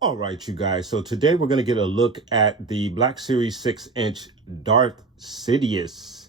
All right, you guys. So today we're going to get a look at the Black Series 6-inch Darth Sidious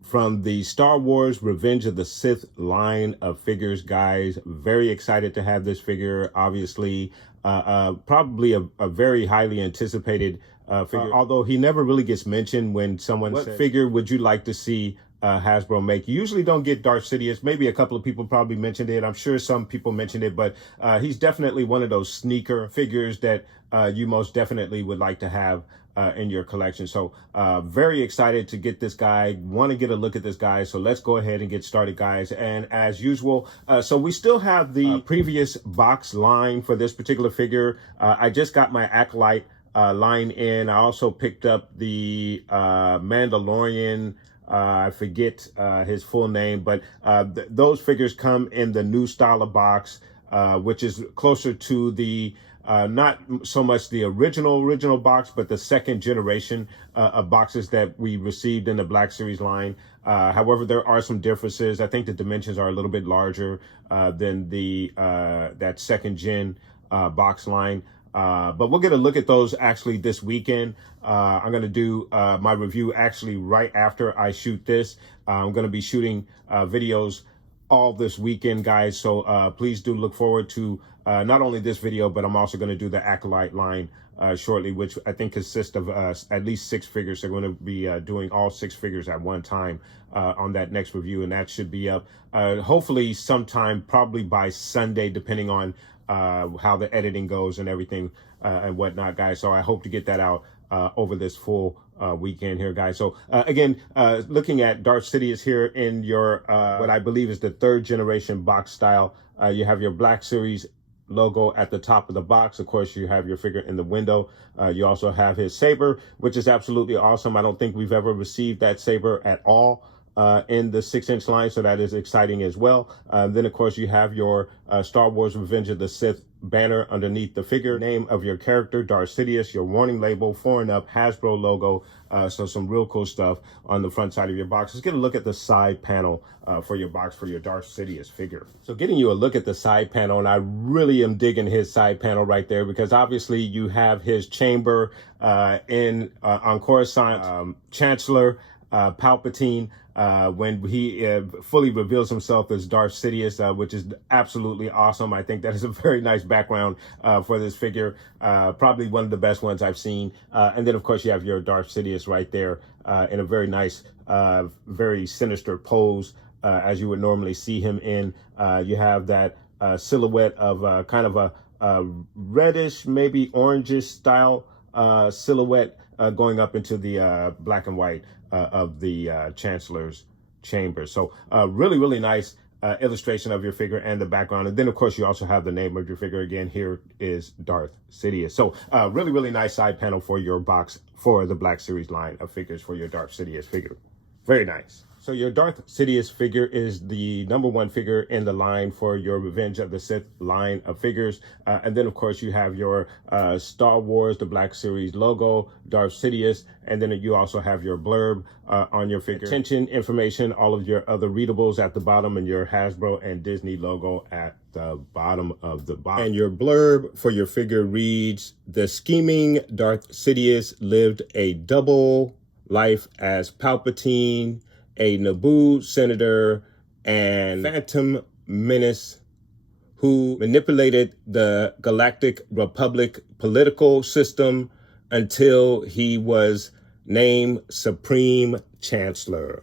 from the Star Wars Revenge of the Sith line of figures, guys. Very excited to have this figure. Obviously, probably a very highly anticipated figure, although he never really gets mentioned when someone says, what figure would you like to see Hasbro make? You usually don't get Darth Sidious. Maybe a couple of people probably mentioned it. I'm sure some people mentioned it, but he's definitely one of those sneaker figures that you most definitely would like to have in your collection. So very excited to get this guy, want to get a look at this guy. So let's go ahead and get started, guys. And as usual, so we still have the previous box line for this particular figure. I just got my Acolyte line in. I also picked up the Mandalorian, I forget his full name, but those figures come in the new style of box, which is closer to the not so much the original box, but the second generation of boxes that we received in the Black Series line. However, there are some differences. I think the dimensions are a little bit larger than the that second gen box line. But we'll get a look at those actually this weekend. I'm going to do my review actually right after I shoot this. I'm going to be shooting videos all this weekend, guys. So please do look forward to not only this video, but I'm also going to do the Acolyte line shortly, which I think consists of at least 6 figures. They're going to be doing all 6 figures at one time on that next review, and that should be up hopefully sometime, probably by Sunday, depending on how the editing goes and everything and whatnot, guys. So I hope to get that out over this full weekend here, guys. So again, looking at Darth Sidious here in your what I believe is the 3rd generation box style. You have your Black Series logo at the top of the box. Of course, you have your figure in the window. You also have his saber, which is absolutely awesome. I don't think we've ever received that saber at all in the 6-inch line, so that is exciting as well. Then of course you have your Star Wars Revenge of the Sith banner underneath the figure, name of your character, Darth Sidious, your warning label, 4+Up, Hasbro logo. So some real cool stuff on the front side of your box. Let's get a look at the side panel for your box for your Darth Sidious figure. So getting you a look at the side panel, and I really am digging his side panel right there, because obviously you have his chamber on Coruscant, Chancellor Palpatine, when he fully reveals himself as Darth Sidious, which is absolutely awesome. I think that is a very nice background for this figure, probably one of the best ones I've seen. And then of course you have your Darth Sidious right there in a very nice, very sinister pose, as you would normally see him in. You have that silhouette of kind of a reddish, maybe orangish style silhouette going up into the black and white of the Chancellor's chamber. So really, really nice illustration of your figure and the background. And then, of course, you also have the name of your figure. Again, here is Darth Sidious. So really, really nice side panel for your box for the Black Series line of figures for your Darth Sidious figure. Very nice. So your Darth Sidious figure is the #1 figure in the line for your Revenge of the Sith line of figures. And then, of course, you have your Star Wars, the Black Series logo, Darth Sidious. And then you also have your blurb on your figure. Attention information, all of your other readables at the bottom, and your Hasbro and Disney logo at the bottom of the box. And your blurb for your figure reads, "The scheming Darth Sidious lived a double life as Palpatine, a Naboo senator, and Phantom Menace, who manipulated the Galactic Republic political system until he was named Supreme Chancellor."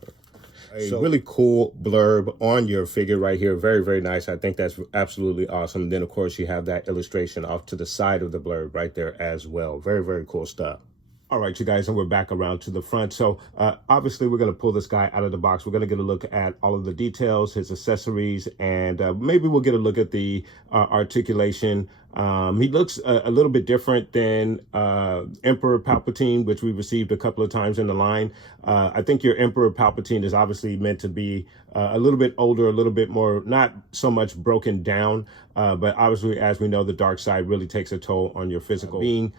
A really cool blurb on your figure right here. Very, very nice. I think that's absolutely awesome. And then, of course, you have that illustration off to the side of the blurb right there as well. Very, very cool stuff. All right, you guys, and we're back around to the front. So obviously, we're going to pull this guy out of the box. We're going to get a look at all of the details, his accessories, and maybe we'll get a look at the articulation. He looks a little bit different than Emperor Palpatine, which we received a couple of times in the line. I think your Emperor Palpatine is obviously meant to be a little bit older, a little bit more, not so much broken down, but obviously, as we know, the dark side really takes a toll on your physical being.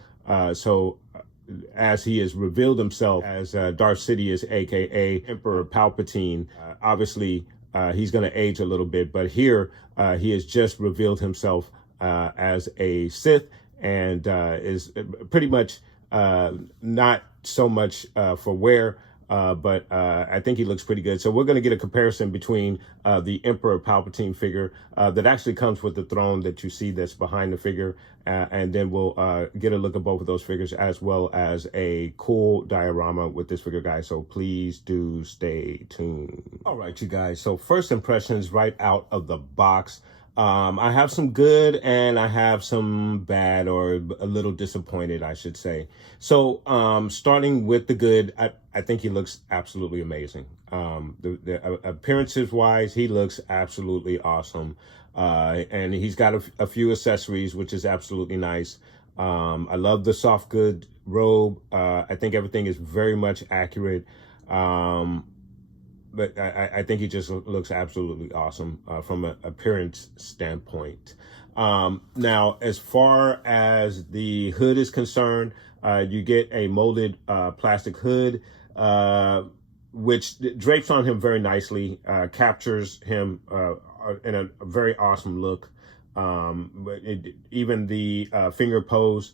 As he has revealed himself as Darth Sidious, aka Emperor Palpatine, obviously he's going to age a little bit, but here he has just revealed himself as a Sith, and is pretty much not so much for wear, but I think he looks pretty good. So we're going to get a comparison between the Emperor Palpatine figure that actually comes with the throne that you see that's behind the figure, and then we'll get a look at both of those figures, as well as a cool diorama with this figure, guys. So please do stay tuned. All right, you guys. So first impressions right out of the box. I have some good and I have some bad, or a little disappointed, I should say. So starting with the good, I think he looks absolutely amazing. The appearances wise, he looks absolutely awesome. And he's got a few accessories, which is absolutely nice. I love the soft good robe. I think everything is very much accurate. But I think he just looks absolutely awesome from an appearance standpoint. Now, as far as the hood is concerned, you get a molded plastic hood, which drapes on him very nicely, captures him in a very awesome look. Even the finger pose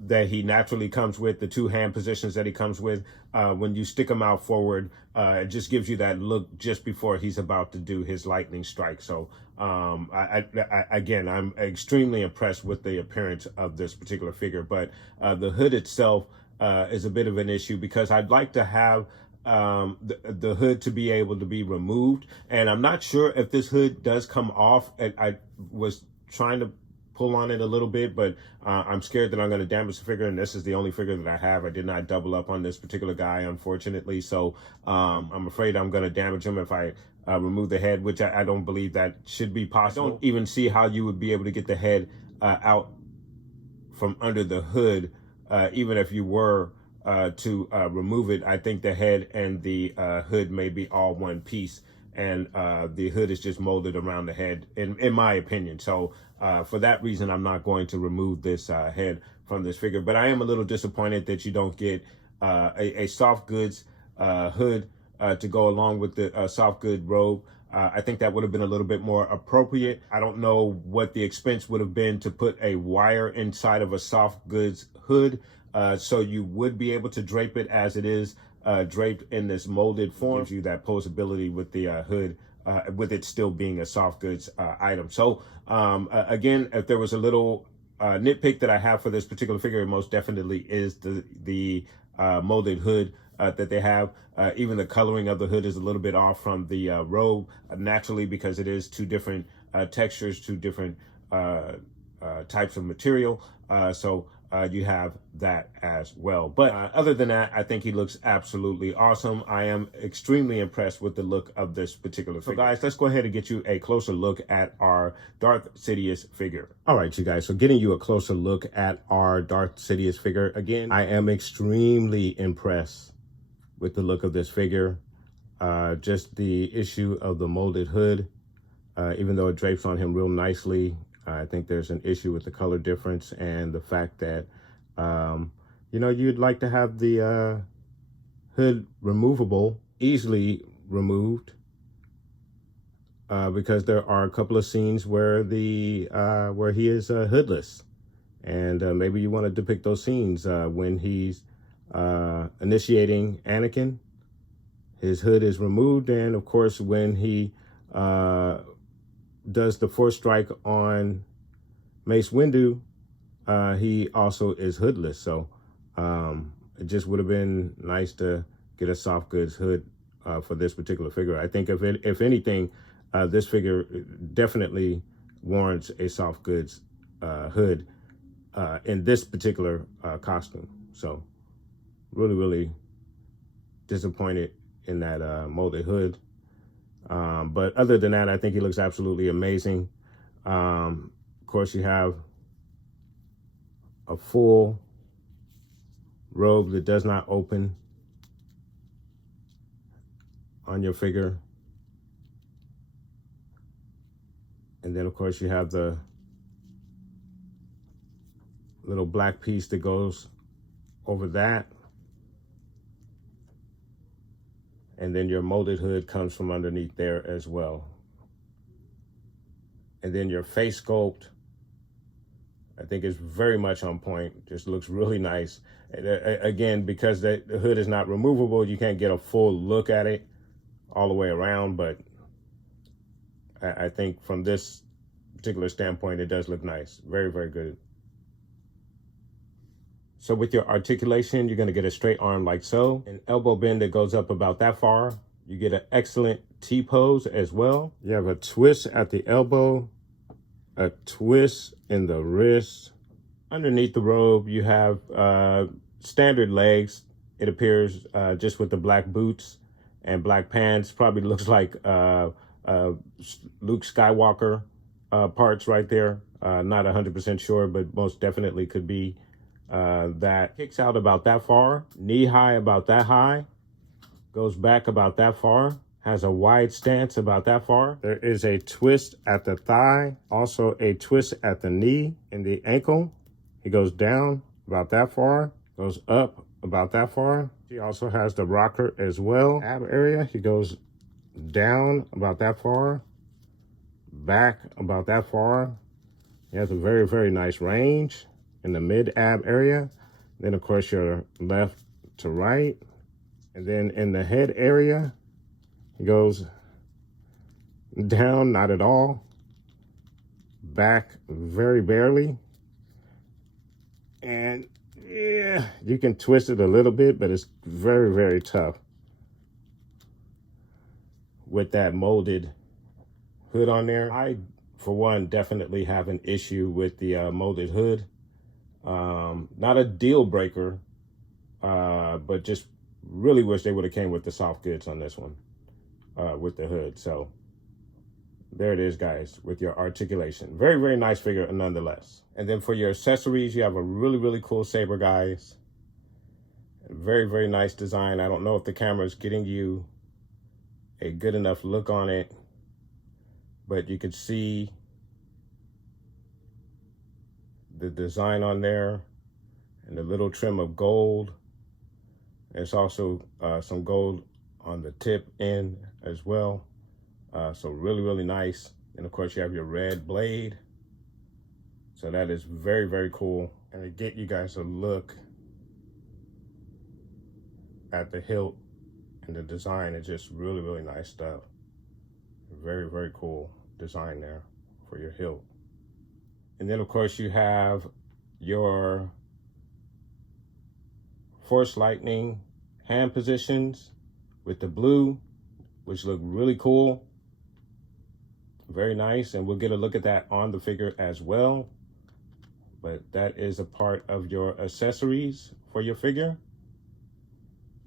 that he naturally comes with, the two hand positions that he comes with, when you stick him out forward, it just gives you that look just before he's about to do his lightning strike. So again, I'm extremely impressed with the appearance of this particular figure, but the hood itself is a bit of an issue, because I'd like to have the hood to be able to be removed, and I'm not sure if this hood does come off. And I was trying to pull on it a little bit, but I'm scared that I'm going to damage the figure, and this is the only figure that I have. I did not double up on this particular guy, unfortunately, so I'm afraid I'm going to damage him if I remove the head, which I don't believe that should be possible. I don't even see how you would be able to get the head out from under the hood, even if you were to remove it. I think the head and the hood may be all one piece, and the hood is just molded around the head, in my opinion. So for that reason, I'm not going to remove this head from this figure. But I am a little disappointed that you don't get a soft goods hood to go along with the soft good robe. I think that would have been a little bit more appropriate. I don't know what the expense would have been to put a wire inside of a soft goods hood, so you would be able to drape it as it is draped in this molded form. Gives you that posability with the hood, with it still being a soft goods item. So again, if there was a little nitpick that I have for this particular figure, it most definitely is the molded hood that they have. Even the coloring of the hood is a little bit off from the robe, naturally, because it is two different textures, two different types of material. So you have that as well. But other than that, I think he looks absolutely awesome. I am extremely impressed with the look of this particular figure. So guys, let's go ahead and get you a closer look at our Darth Sidious figure. All right, you guys, so getting you a closer look at our Darth Sidious figure. Again, I am extremely impressed with the look of this figure. Just the issue of the molded hood, even though it drapes on him real nicely, I think there's an issue with the color difference, and the fact that, you know, you'd like to have the hood removable, easily removed, because there are a couple of scenes where where he is hoodless, and maybe you want to depict those scenes when he's initiating Anakin. His hood is removed, and of course, when he does the Force strike on Mace Windu, he also is hoodless. So it just would have been nice to get a soft goods hood for this particular figure. I think if anything, this figure definitely warrants a soft goods hood in this particular costume. So Really disappointed in that molded hood. But other than that, I think he looks absolutely amazing. Of course, you have a full robe that does not open on your figure. And then, of course, you have the little black piece that goes over that. And then your molded hood comes from underneath there as well. And then your face sculpt, I think, is very much on point. Just looks really nice. And, again, because the hood is not removable, you can't get a full look at it all the way around. But I think from this particular standpoint, it does look nice. Very good. So with your articulation, you're going to get a straight arm like so, an elbow bend that goes up about that far. You get an excellent T-pose as well. You have a twist at the elbow, a twist in the wrist. Underneath the robe, you have standard legs. It appears just with the black boots and black pants. Probably looks like Luke Skywalker parts right there. Not 100% sure, but most definitely could be. That kicks out about that far, knee high about that high, goes back about that far, has a wide stance about that far. There is a twist at the thigh, also a twist at the knee and the ankle. He goes down about that far, goes up about that far. He also has the rocker as well. Ab area, he goes down about that far, back about that far. He has a very nice range in the mid-ab area. Then, of course, your left to right. And then in the head area, he goes down, not at all. Back, very barely. And, yeah, you can twist it a little bit, but it's very tough with that molded hood on there. I, for one, definitely have an issue with the molded hood. Not a deal breaker, but just really wish they would have came with the soft goods on this one, with the hood. So there it is, guys, with your articulation. Very nice figure nonetheless. And then for your accessories, you have a really cool saber, guys. Very nice design. I don't know if the camera is getting you a good enough look on it, but you could see the design on there and the little trim of gold. There's also some gold on the tip end as well. So really nice. And of course you have your red blade. So that is very cool. And to get you guys a look at the hilt and the design, is just really nice stuff. Very cool design there for your hilt. And then, of course, you have your Force Lightning hand positions with the blue, which look really cool. Very nice. And we'll get a look at that on the figure as well. But that is a part of your accessories for your figure.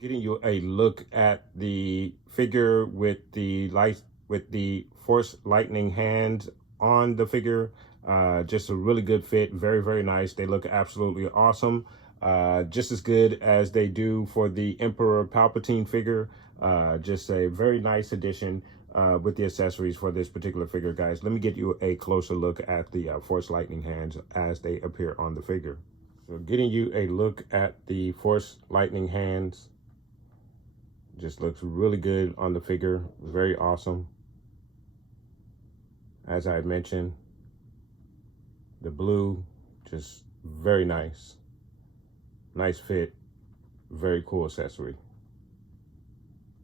Getting you a look at the figure with the Force Lightning hands on the figure. Just a really good fit. Very nice. They look absolutely awesome. Just as good as they do for the Emperor Palpatine figure. Just a very nice addition with the accessories for this particular figure, guys. Let me get you a closer look at the Force Lightning hands as they appear on the figure. So getting you a look at the Force Lightning hands. Just looks really good on the figure. Very awesome. As I mentioned, the blue, just very nice. Nice fit. Very cool accessory.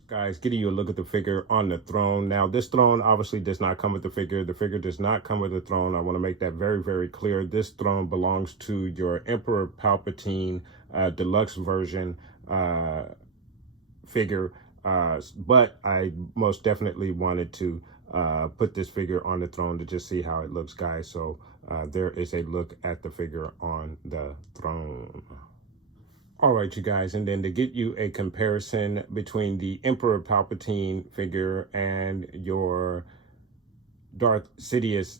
Guys, getting you a look at the figure on the throne. Now, this throne obviously does not come with the figure. The figure does not come with the throne. I want to make that very clear. This throne belongs to your Emperor Palpatine deluxe version figure. But I most definitely wanted to put this figure on the throne to just see how it looks, guys. So there is a look at the figure on the throne. All right, you guys, and then to get you a comparison between the Emperor Palpatine figure and your Darth Sidious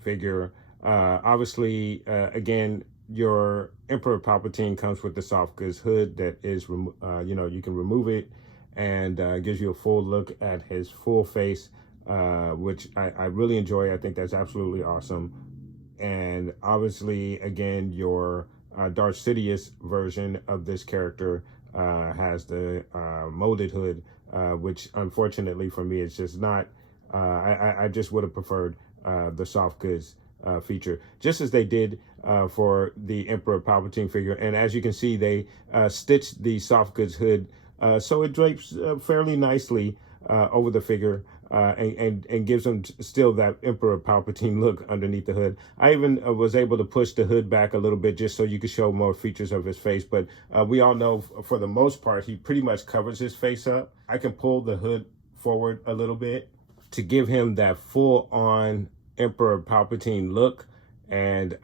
figure. Obviously, again, your Emperor Palpatine comes with the soft goods hood that is, you can remove it and gives you a full look at his full face, which I really enjoy. I think that's absolutely awesome. And obviously, again, your Darth Sidious version of this character has the molded hood, which unfortunately for me, it's just not. I just would have preferred the soft goods feature, just as they did for the Emperor Palpatine figure. And as you can see, they stitched the soft goods hood so it drapes fairly nicely over the figure. And gives them still that Emperor Palpatine look underneath the hood. I even was able to push the hood back a little bit just so you could show more features of his face. But we all know for the most part, he pretty much covers his face up. I can pull the hood forward a little bit to give him that full on Emperor Palpatine look. And,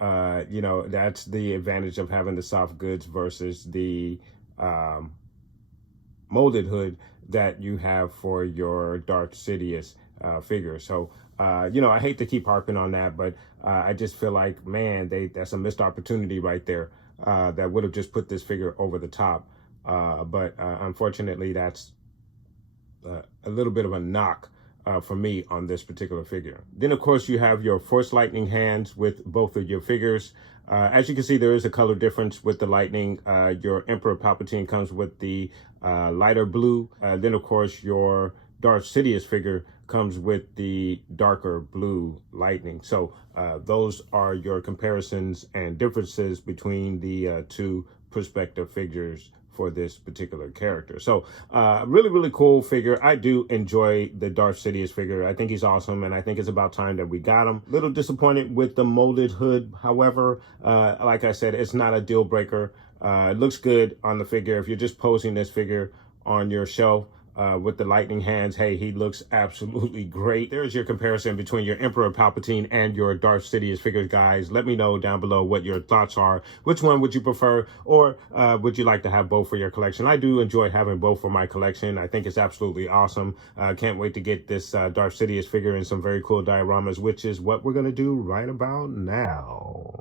that's the advantage of having the soft goods versus the molded hood that you have for your Darth Sidious figure. So, I hate to keep harping on that, but I just feel like, man, that's a missed opportunity right there that would have just put this figure over the top. But unfortunately, that's a little bit of a knock for me on this particular figure. Then, of course, you have your Force Lightning hands with both of your figures. As you can see, there is a color difference with the lightning. Your Emperor Palpatine comes with the lighter blue. Then, of course, your Darth Sidious figure comes with the darker blue lightning. So those are your comparisons and differences between the two perspective figures for this particular character. So really, really cool figure. I do enjoy the Darth Sidious figure. I think he's awesome, and I think it's about time that we got him. Little disappointed with the molded hood. However, like I said, it's not a deal breaker. It looks good on the figure. If you're just posing this figure on your shelf, with the lightning hands, hey, he looks absolutely great. There's your comparison between your Emperor Palpatine and your Darth Sidious figures, guys. Let me know down below what your thoughts are. Which one would you prefer, or would you like to have both for your collection? I do enjoy having both for my collection. I think it's absolutely awesome. Can't wait to get this Darth Sidious figure in some very cool dioramas, which is what we're going to do right about now.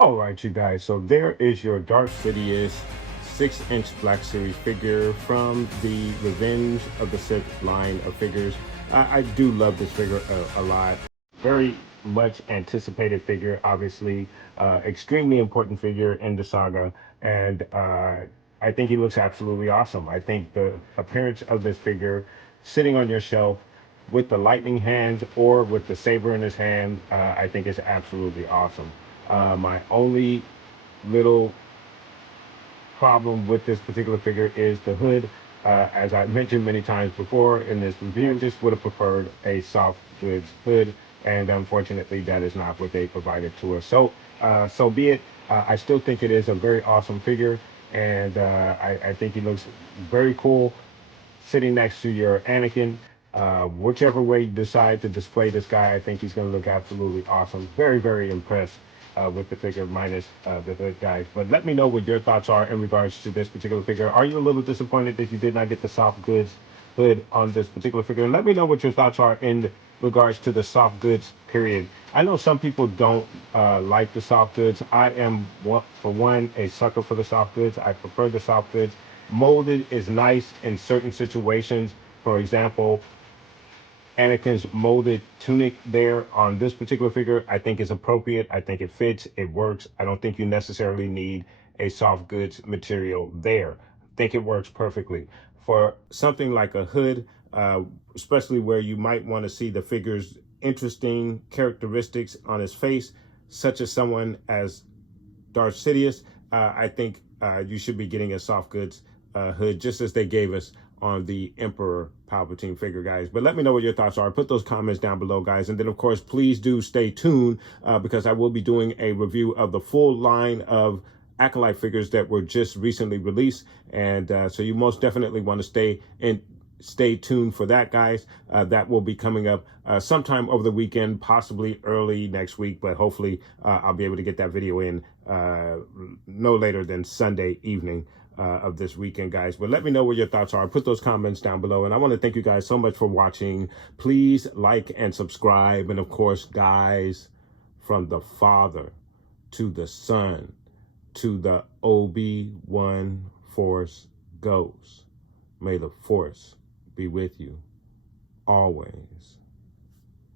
All right, you guys. So there is your Darth Sidious 6-inch Black Series figure from the Revenge of the Sith line of figures. I do love this figure a lot. Very much anticipated figure, obviously. Extremely important figure in the saga. And I think he looks absolutely awesome. I think the appearance of this figure sitting on your shelf with the lightning hand or with the saber in his hand, I think is absolutely awesome. My only little problem with this particular figure is the hood. As I mentioned many times before in this review, just would have preferred a soft goods hood, and unfortunately, that is not what they provided to us. So be it. I still think it is a very awesome figure, and I think he looks very cool sitting next to your Anakin. Whichever way you decide to display this guy, I think he's going to look absolutely awesome. Very, very impressed with the figure minus the hood, guys. But let me know what your thoughts are in regards to this particular figure. Are you a little disappointed that you did not get the soft goods hood on this particular figure? And let me know what your thoughts are in regards to the soft goods period. I know some people don't like the soft goods. I am, for one, a sucker for the soft goods. I prefer the soft goods. Molded is nice in certain situations. For example, Anakin's molded tunic there on this particular figure, I think is appropriate. I think it fits, it works. I don't think you necessarily need a soft goods material there. I think it works perfectly. For something like a hood, especially where you might want to see the figure's interesting characteristics on his face, such as someone as Darth Sidious, I think you should be getting a soft goods hood, just as they gave us on the Emperor Palpatine figure, guys. But let me know what your thoughts are. Put those comments down below, guys. And then, of course, please do stay tuned because I will be doing a review of the full line of Acolyte figures that were just recently released. And so you most definitely want to stay tuned for that, guys. That will be coming up sometime over the weekend, possibly early next week, but hopefully I'll be able to get that video in no later than Sunday evening of this weekend, guys. But let me know what your thoughts are. Put those comments down below. And I want to thank you guys so much for watching. Please like and subscribe. And of course, guys, from the Father to the Son to the Obi-Wan Force Ghost, may the Force be with you always.